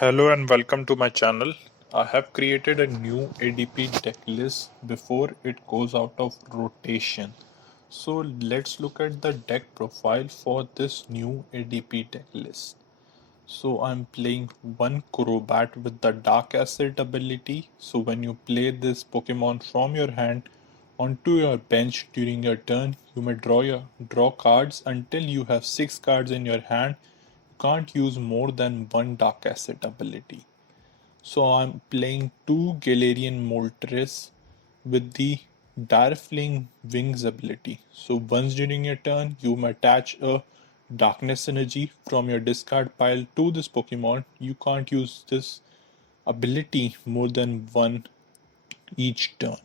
Hello and welcome to my channel. I have created a new ADP deck list before it goes out of rotation. So let's look at the deck profile for this new ADP deck list. So I'm playing one Crobat with the Dark Acid ability. So when you play this Pokemon from your hand onto your bench during your turn, you may draw cards until you have 6 cards in your hand. You can't use more than one Dark Acid ability. So I'm playing two Galarian Moltres with the Darfling Wings ability. So once during your turn, you may attach a Darkness energy from your discard pile to this Pokemon. You can't use this ability more than one each turn.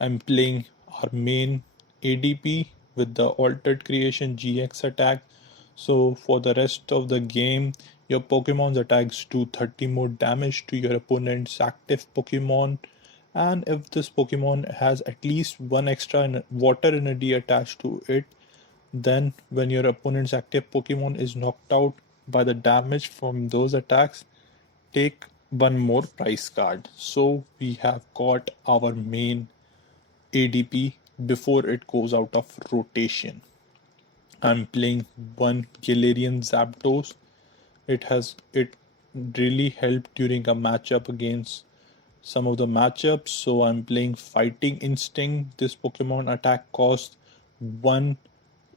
I'm playing our main ADP with the Altered Creation GX attack. So for the rest of the game, your Pokemon's attacks do 30 more damage to your opponent's active Pokemon. And if this Pokemon has at least one extra water energy attached to it, then when your opponent's active Pokemon is knocked out by the damage from those attacks, take one more prize card. So we have got our main ADP before it goes out of rotation. I'm playing one Galarian Zapdos. It really helped during a matchup against some of the matchups. So I'm playing Fighting Instinct. This Pokemon attack costs one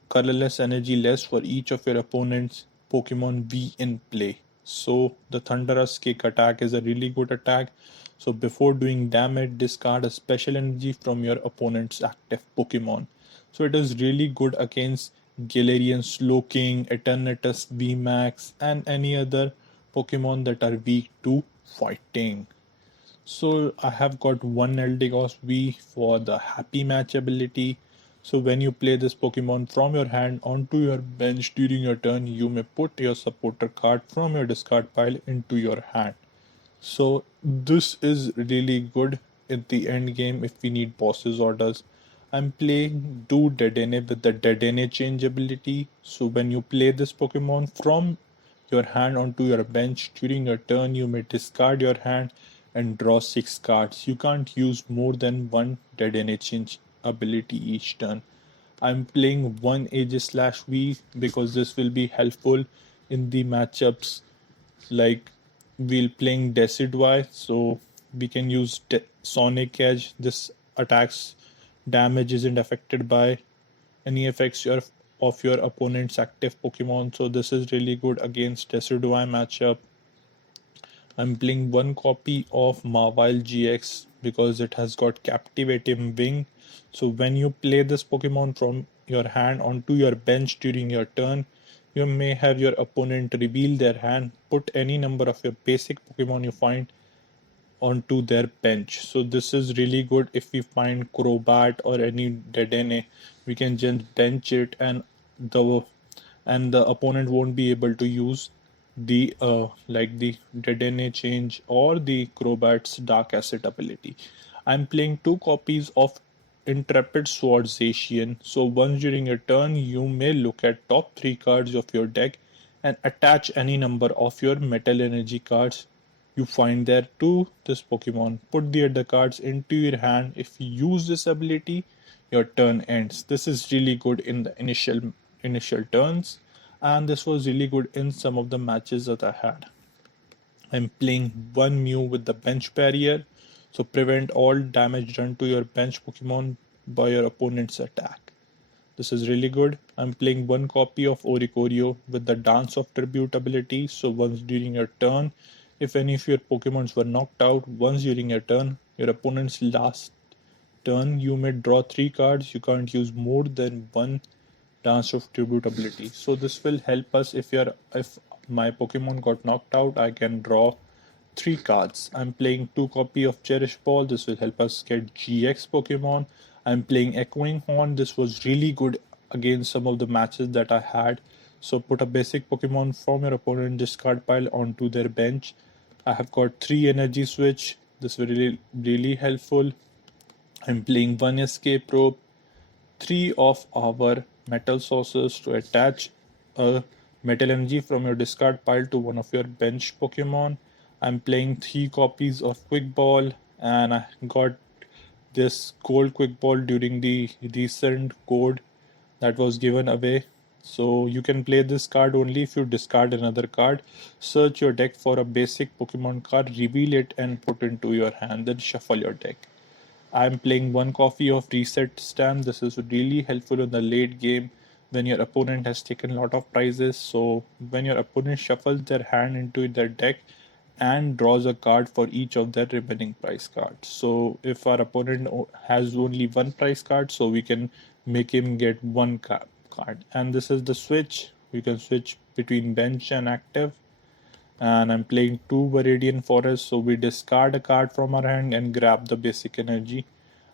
colorless energy less for each of your opponent's Pokemon V in play. So the Thunderous Kick attack is a really good attack. So before doing damage, discard a special energy from your opponent's active Pokemon. So it is really good against Galarian Slowking, Eternatus VMAX and any other Pokemon that are weak to fighting. So I have got one Eldegoss V for the Happy Match ability. So when you play this Pokemon from your hand onto your bench during your turn, you may put your supporter card from your discard pile into your hand. So this is really good at the end game if we need bosses orders. I'm playing two Dedenne with the Dedenne change ability. So when you play this Pokemon from your hand onto your bench during your turn, you may discard your hand and draw 6 cards. You can't use more than one Dedenne change ability each turn. I'm playing one Aegislash V because this will be helpful in the matchups like we'll playing Decidueye, so we can use Sonic Edge. This attacks damage isn't affected by any effects of your opponent's active Pokemon, so this is really good against Decidueye matchup. I'm playing one copy of Mawile-GX because it has got Captivating Wing. So when you play this Pokemon from your hand onto your bench during your turn, you may have your opponent reveal their hand, put any number of your basic Pokemon you find onto their bench. So this is really good if we find Crobat or any Dedenne, we can just bench it and the opponent won't be able to use the like the Dedenne change or the Crobat's Dark Acid ability. I'm playing two copies of Intrepid Sword Zacian. So once during your turn, you may look at top 3 cards of your deck and attach any number of your Metal Energy cards you find there to this Pokemon. Put the other cards into your hand. If you use this ability, your turn ends. This is really good in the initial turns, and this was really good in some of the matches that I had. I'm playing one Mew with the bench barrier, so prevent all damage done to your bench Pokemon by your opponent's attack. This is really good. I'm playing one copy of Oricorio with the Dance of Tribute ability, so once during your turn, if any of your Pokemons were knocked out, once during your turn, your opponent's last turn, you may draw 3 cards. You can't use more than one Dance of Tribute ability. So this will help us if my Pokemon got knocked out, I can draw 3 cards. I'm playing 2 copy of Cherish Ball. This will help us get GX Pokemon. I'm playing Echoing Horn. This was really good against some of the matches that I had. So put a basic Pokemon from your opponent discard pile onto their bench. I have got 3 energy switch. This will really helpful. I'm playing one Escape Rope, 3 of our Metal Saucers to attach a Metal Energy from your discard pile to one of your bench Pokemon. I'm playing 3 copies of Quick Ball, and I got this gold Quick Ball during the recent code that was given away. So you can play this card only if you discard another card. Search your deck for a basic Pokemon card, reveal it and put into your hand, then shuffle your deck. I'm playing one copy of Reset Stamp. This is really helpful in the late game when your opponent has taken a lot of prizes. So when your opponent shuffles their hand into their deck and draws a card for each of their remaining prize cards. So if our opponent has only one prize card, so we can make him get one card. And this is the switch. You can switch between bench and active, and I'm playing 2 Viridian Forest, so we discard a card from our hand and grab the basic energy.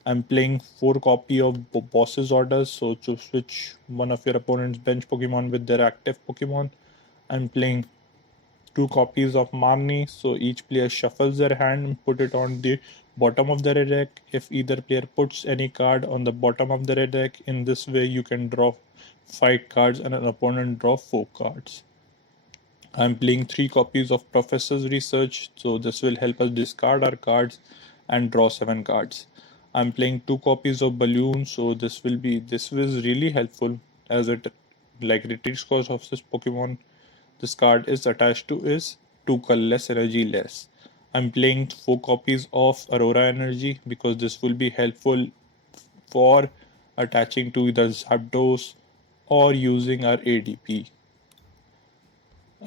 I'm playing 4 copy of Boss's Orders, so to switch one of your opponent's bench Pokemon with their active Pokemon. I'm playing 2 copies of Marnie, so each player shuffles their hand and put it on the bottom of their deck. If either player puts any card on the bottom of their deck, in this way you can draw 5 cards and an opponent draw 4 cards. I'm playing 3 copies of Professor's Research, so this will help us discard our cards and draw 7 cards. I'm playing 2 copies of Balloon, so this was really helpful as it like retreat scores of this Pokemon this card is attached to is 2 colorless energy less. I'm playing 4 copies of Aurora Energy because this will be helpful for attaching to either Zapdos or using our ADP.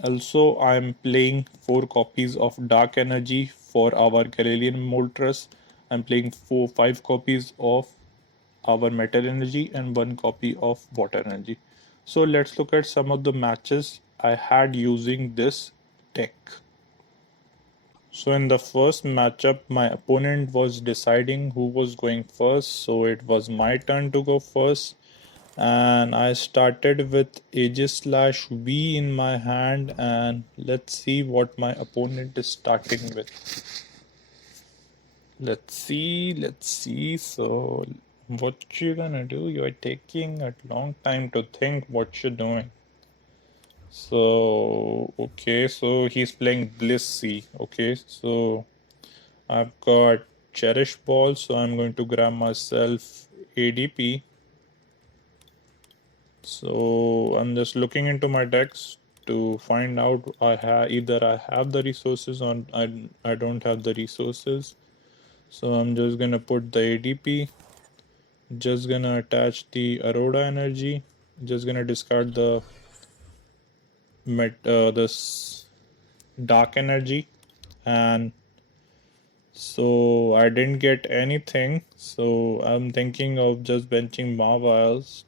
Also, I'm playing 4 copies of Dark Energy for our Galarian Moltres. I'm playing 5 copies of our Metal Energy and 1 copy of Water Energy. So let's look at some of the matches I had using this deck. So in the first matchup, my opponent was deciding who was going first, so it was my turn to go first. And I started with Aegislash V in my hand, and let's see what my opponent is starting with. Let's see. So what you gonna do? You're taking a long time to think what you're doing. So okay, so he's playing Blissey. Okay, so I've got Cherish Ball, so I'm going to grab myself ADP. So I'm just looking into my decks to find out either I have the resources or I don't have the resources. So I'm just gonna put the ADP, just gonna attach the Aurora energy, just gonna discard the this dark energy, and so I didn't get anything. So I'm thinking of just benching Mawiles,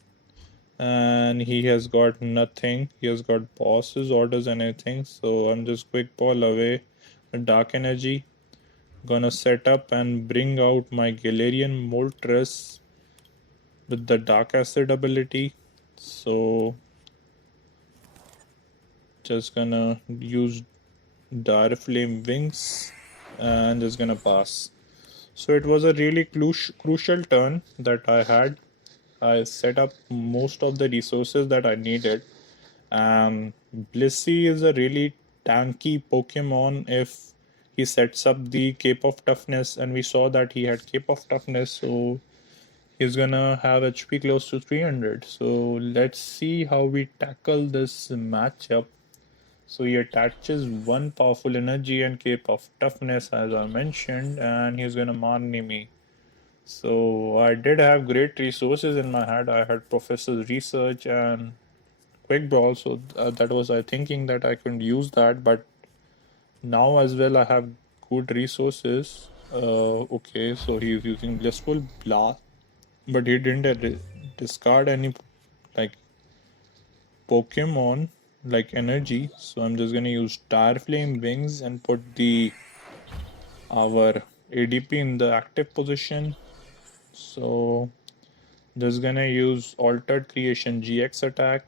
and he has got nothing. He has got bosses, orders, and anything. So I'm just quick ball away a dark energy. Gonna set up and bring out my Galarian Moltres with the dark acid ability. So just gonna use Dire Flame Wings and just gonna pass. So it was a really crucial turn that I had. I set up most of the resources that I needed. Blissey is a really tanky Pokemon if he sets up the Cape of Toughness, and we saw that he had Cape of Toughness, so he's gonna have HP close to 300. So let's see how we tackle this matchup. So he attaches 1 powerful energy and Cape of Toughness as I mentioned, and he's gonna Marnie me. So I did have great resources in my hand. I had Professor's Research and Quick Brawl, so that was I thinking that I could use that, but now as well I have good resources. Okay, so he's using Blissful Blast, but he didn't discard any like Pokemon like energy, so I'm just gonna use Tire Flame Wings and put our ADP in the active position. So just gonna use Altered Creation GX attack,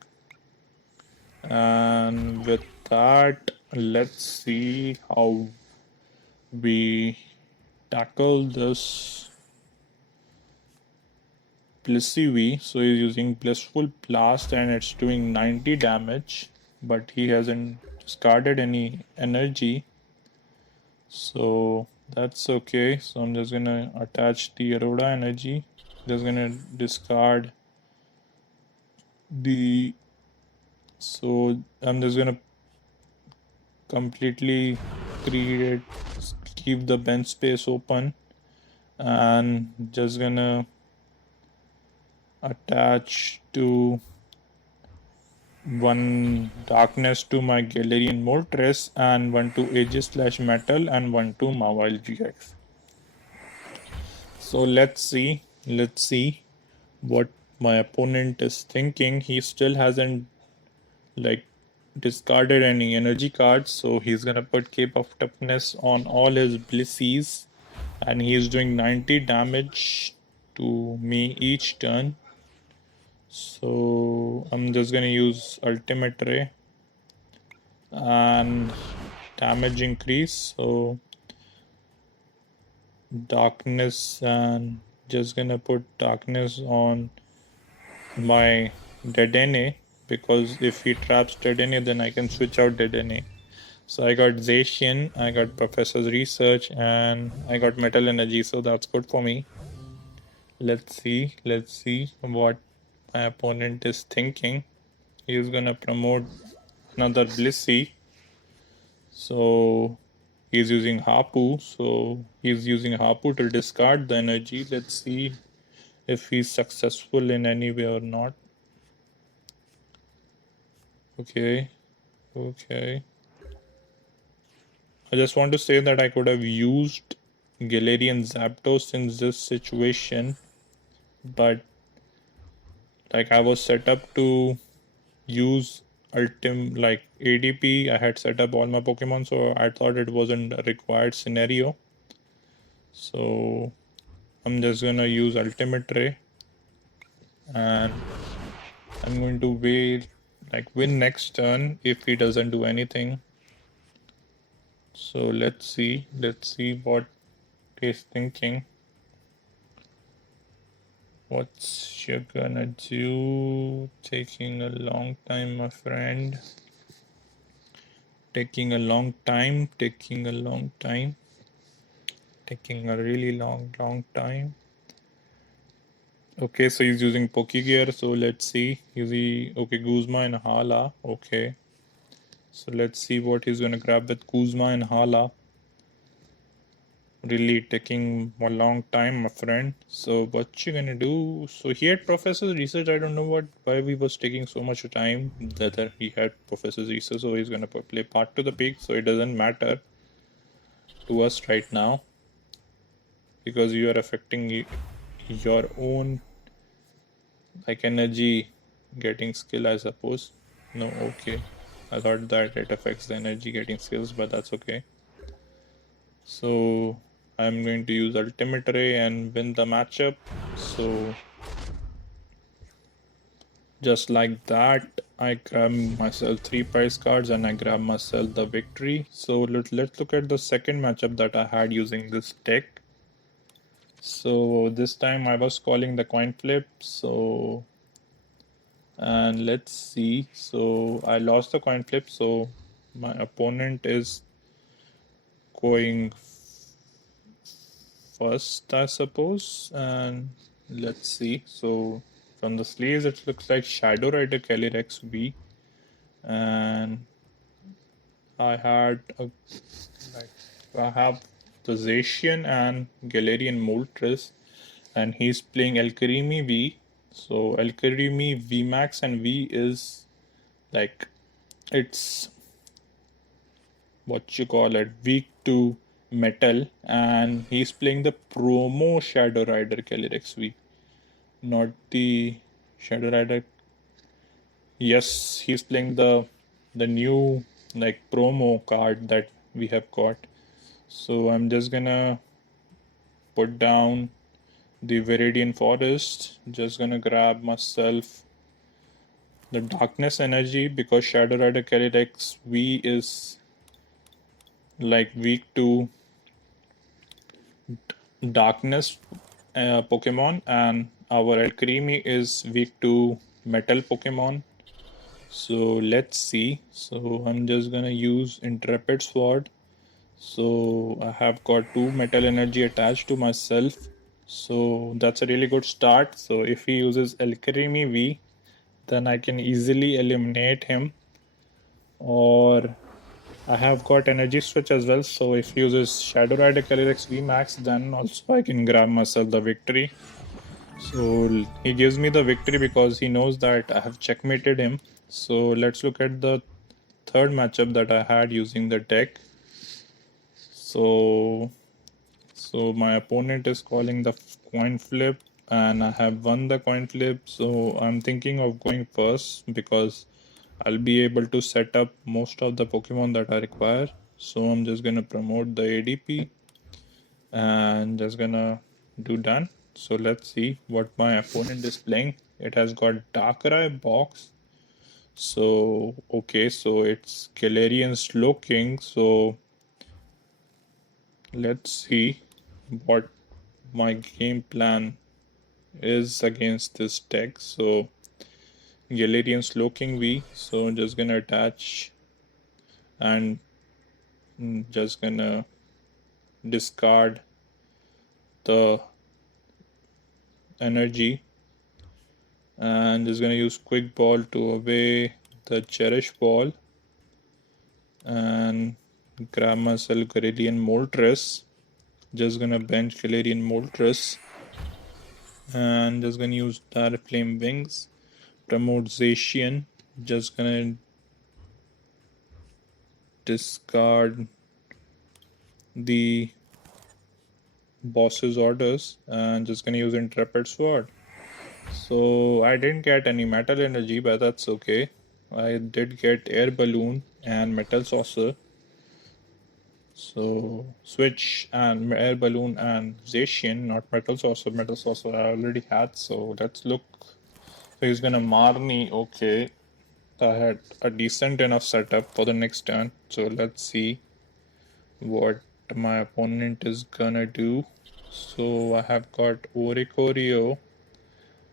and with that let's see how we tackle this Blissey V. So he's using Blissful Blast and it's doing 90 damage, but he hasn't discarded any energy. So that's okay. So I'm just gonna attach the Aurora energy. Just gonna discard the. So I'm just gonna completely keep the bench space open, and just gonna attach to one darkness to my Galarian Moltres and one to Aegislash Metal and one to Mawile-GX. So let's see what my opponent is thinking. He still hasn't like discarded any energy cards, so he's gonna put Cape of Toughness on all his Blissies, and he's doing 90 damage to me each turn. So I'm just gonna use Ultimate Ray and damage increase. So darkness, and just gonna put darkness on my Dedenne, because if he traps Dedenne, then I can switch out Dedenne. So I got Zacian, I got Professor's Research, and I got Metal Energy, so that's good for me. Let's see what my opponent is thinking. He's gonna promote another Blissey. So he's using Hapu, so he's using Hapu to discard the energy. Let's see if he's successful in any way or not. Okay. I just want to say that I could have used Galarian Zapdos in this situation, but like I was set up to use like ADP. I had set up all my Pokemon, so I thought it wasn't a required scenario. So I'm just gonna use Ultimate Ray, and I'm going to win next turn if he doesn't do anything. So let's see what he's thinking. What's you gonna do? Taking a long time, my friend. Taking a really long time. Okay, so he's using Pokegear, so let's see. Okay, Guzma and Hala. Okay. So let's see what he's gonna grab with Kuzma and Hala. Really taking a long time, my friend. So what you gonna do? So he had Professor's Research. I don't know why we was taking so much time that he had Professor's Research. So he's gonna play Part to the Peak. So it doesn't matter to us right now, because you are affecting your own like energy getting skill, I suppose. No, okay. I thought that it affects the energy getting skills, but that's okay. So I'm going to use Ultimate Ray and win the matchup. So just like that, I grab myself 3 prize cards and I grab myself the victory. So let's look at the second matchup that I had using this deck. So this time I was calling the coin flip. So and let's see. So I lost the coin flip. So my opponent is going first, I suppose. And let's see. So from the sleeves, it looks like Shadow Rider Calyrex V, and I have the Zacian and Galarian Moltres, and he's playing Alcremie V. So Alcremie V Max and V is like, it's what you call it, weak to metal, and he's playing the promo Shadow Rider Calyrex V, not the Shadow Rider. Yes, he's playing the new like promo card that we have got. So I'm just gonna put down the Viridian Forest. Just gonna grab myself the Darkness Energy, because Shadow Rider Calyrex V is like weak to darkness Pokemon, and our Alcremie is weak to metal Pokemon. So let's see. So I'm just gonna use Intrepid Sword. So I have got 2 Metal Energy attached to myself. So that's a really good start. So if he uses Alchemy V, then I can easily eliminate him. Or I have got Energy Switch as well. So if he uses Shadow Rider Calyrex V Max, then also I can grab myself the victory. So he gives me the victory because he knows that I have checkmated him. So let's look at the third matchup that I had using the deck. So my opponent is calling the coin flip and I have won the coin flip. So I'm thinking of going first because I'll be able to set up most of the Pokemon that I require. So I'm just gonna promote the ADP and just gonna do done. So let's see what my opponent is playing. It has got Darkrai box. So okay, so it's Galarian Slowking. So let's see what my game plan is against this deck. So Galarian Slowking V. So just gonna attach and just gonna discard the energy and just gonna use Quick Ball to away the Cherish Ball and grab myself Galarian Moltres. Just gonna bench Galarian Moltres and just gonna use Direct Flame Wings, promote Zacian. Just gonna discard the boss's orders and just gonna use Intrepid Sword. So I didn't get any Metal Energy, but that's okay. I did get Air Balloon and Metal Saucer. So switch and Air Balloon and Zacian, not Metal Saucer. Metal Saucer I already had. So let's look. So he's gonna Marnie. Okay, I had a decent enough setup for the next turn. So let's see what my opponent is gonna do. So I have got Oricorio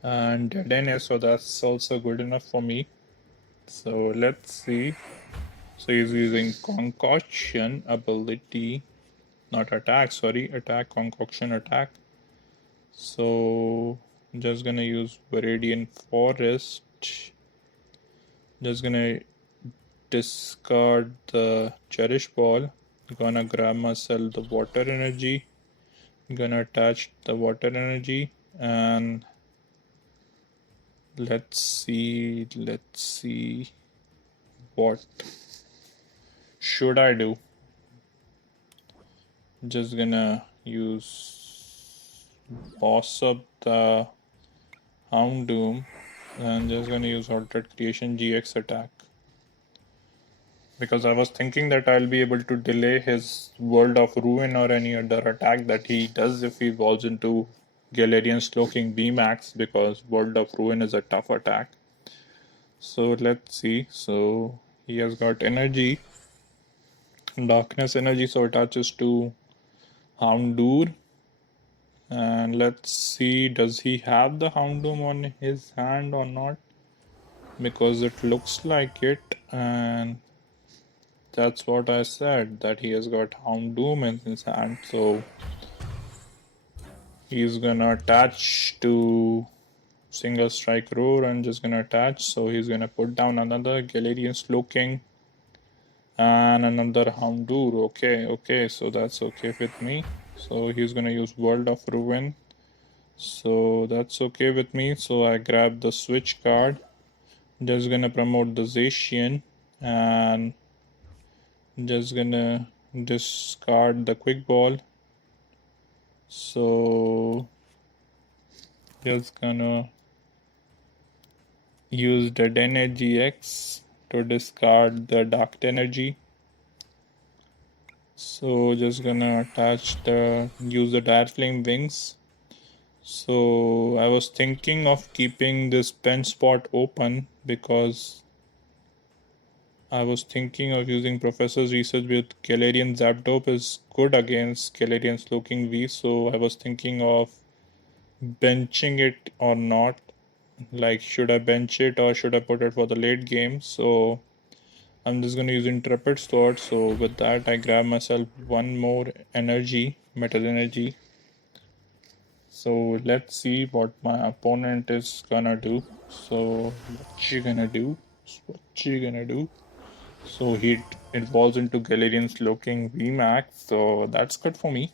and Dedenne, so that's also good enough for me. So let's see. So he's using Concoction ability, not attack, sorry, attack, Concoction attack. So just gonna use Viridian Forest. Just gonna discard the Cherish Ball. Gonna grab myself the Water Energy. Gonna attach the Water Energy and let's see what should I do. Just gonna use boss up the Houndoom and just gonna use Altered Creation GX attack because I was thinking that I'll be able to delay his World of Ruin or any other attack that he does if he evolves into Galarian Slowking VMAX because World of Ruin is a tough attack. So let's see. So he has got energy, darkness energy, so it attaches to Houndour. And let's see, does he have the Houndoom on his hand or not? Because it looks like it, and that's what I said, that he has got Houndoom in his hand. So he's gonna attach to Single Strike Roar and just gonna attach. So he's gonna put down another Galarian Slowking and another Houndour. Okay, so that's okay with me. So he's gonna use World of Ruin. So that's okay with me. So I grab the switch card. Just gonna promote the Zacian and just gonna discard the Quick Ball. So just gonna use the Dedenne-GX to discard the Dark Energy. So just gonna use the Dire Flame Wings. So I was thinking of keeping this pen spot open because I was thinking of using Professor's research with Galarian Zapdos is good against Galarian Slowking V. So I was thinking of benching it or not. Like, should I bench it or should I put it for the late game? So I'm just gonna use Intrepid Sword. So with that, I grab myself one more energy, metal energy. So let's see what my opponent is gonna do. So what you gonna do? So he evolves into Galarian Slowking VMAX. So that's good for me.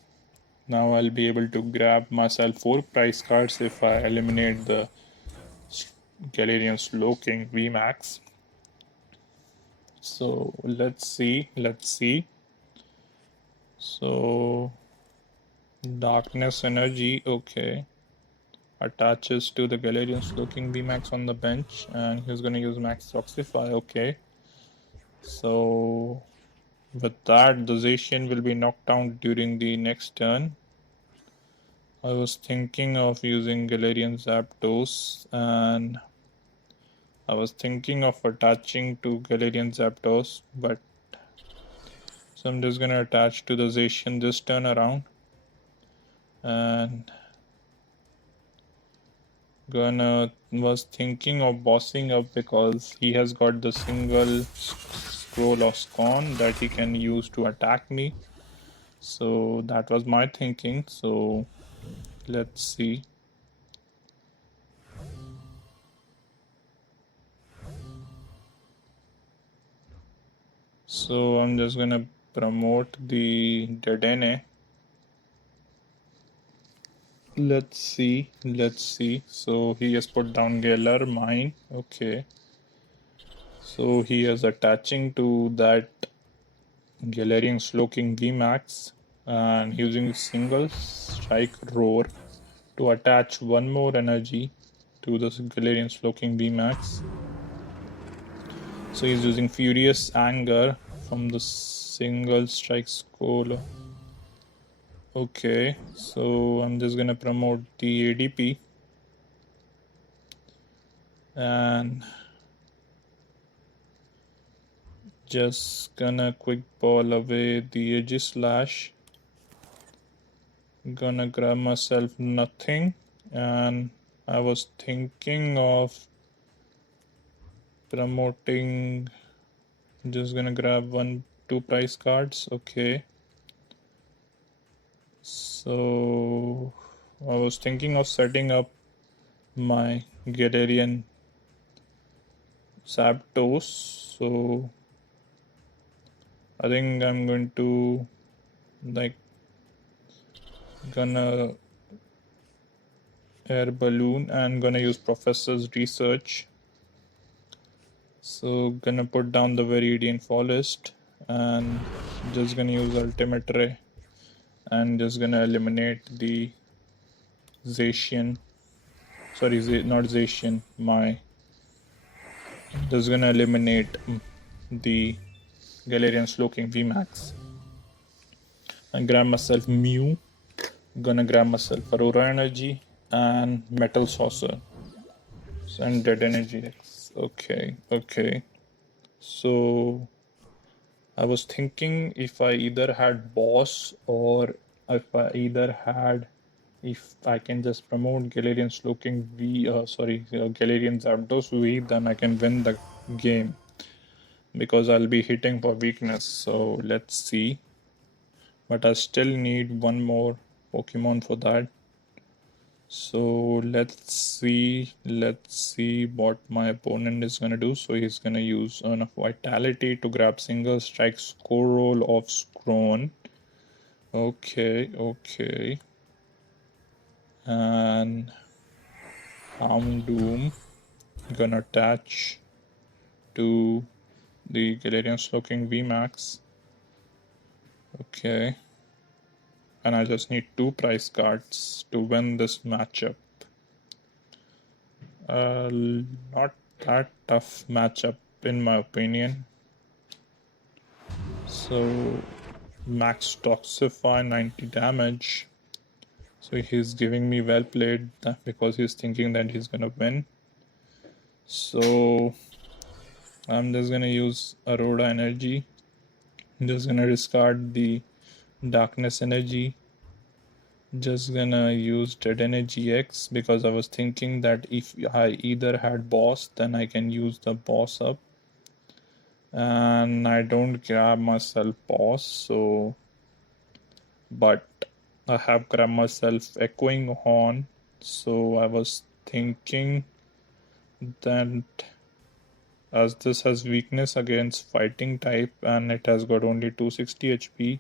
Now I'll be able to grab myself 4 prize cards if I eliminate the Galarian Slowking VMAX. So let's see. So Darkness Energy, okay, attaches to the Galarian Slowking VMAX on the bench, and he's gonna use Max Toxify, okay. So with that, the Zacian will be knocked down during the next turn. I was thinking of using Galarian Zapdos, and I was thinking of attaching to Galarian Zapdos, but so I'm just gonna attach to the Zacian this turn around, and was thinking of bossing up because he has got the single scroll of Scorn that he can use to attack me. So that was my thinking. So let's see. So I'm just gonna promote the Dedenne. Let's see. So he has put down Galar mine. Okay. So he is attaching to that Galarian Slowking VMAX and using single strike roar to attach one more energy to the Galarian Slowking VMAX. So he's using Furious Anger from the single strike scroll. Okay, so I'm just gonna promote the ADP and just gonna quick ball away the Aegislash. Gonna grab myself nothing, and I was thinking of promoting, just gonna grab 2 prize cards. Okay, so I was thinking of setting up my Galarian Zapdos, so I think I'm going to gonna Air Balloon and gonna use Professor's Research. So gonna put down the Viridian Forest and just gonna use Ultimate Ray and just gonna eliminate the Zacian. Sorry, not Zacian. Just gonna eliminate the Galarian Slowking VMAX and grab myself Mew. Gonna grab myself Aurora Energy and Metal Saucer and Dedenne-GX. Okay. So I was thinking if I either had Boss or if I can just promote Galarian Slowking Galarian Zapdos V, then I can win the game because I'll be hitting for weakness. So let's see. But I still need one more Pokemon for that. So let's see what my opponent is gonna do. So he's gonna use enough Vitality to grab single strike Squirrel of Scroll. Okay. And Houndoom gonna attach to the Galarian Slowking VMAX. Okay. And I just need 2 prize cards to win this matchup. Not that tough matchup in my opinion. So Max Toxify 90 damage. So he's giving me well played because he's thinking that he's gonna win. So I'm just gonna use Aurora Energy. I'm just gonna discard the Darkness Energy. Just gonna use Dedenne-GX because I was thinking that if I either had Boss, then I can use the Boss up. and I don't grab myself boss, so but I have grabbed myself echoing horn. So I was thinking that as this has weakness against fighting type and it has got only 260 HP,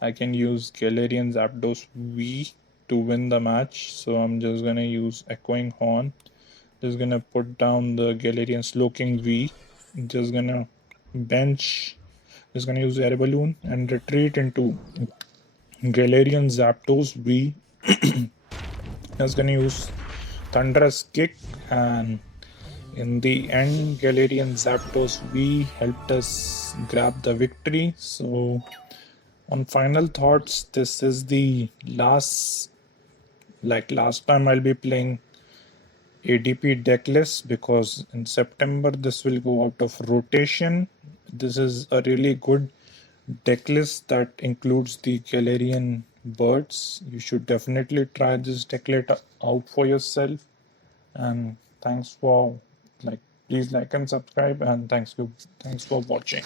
I can use Galarian Zapdos V to win the match. So I'm just gonna use echoing horn. Just gonna put down the Galarian Slowking V. Just gonna bench. Just gonna use Air Balloon and retreat into Galarian Zapdos V. Just gonna use Thunderous Kick, and in the end, Galarian Zapdos V helped us grab the victory. So, on final thoughts, this is the last time I'll be playing ADP decklist, because in September this will go out of rotation. This is a really good decklist that includes the Galarian birds. You should definitely try this decklist out for yourself. And thanks for please like and subscribe, and thanks for watching.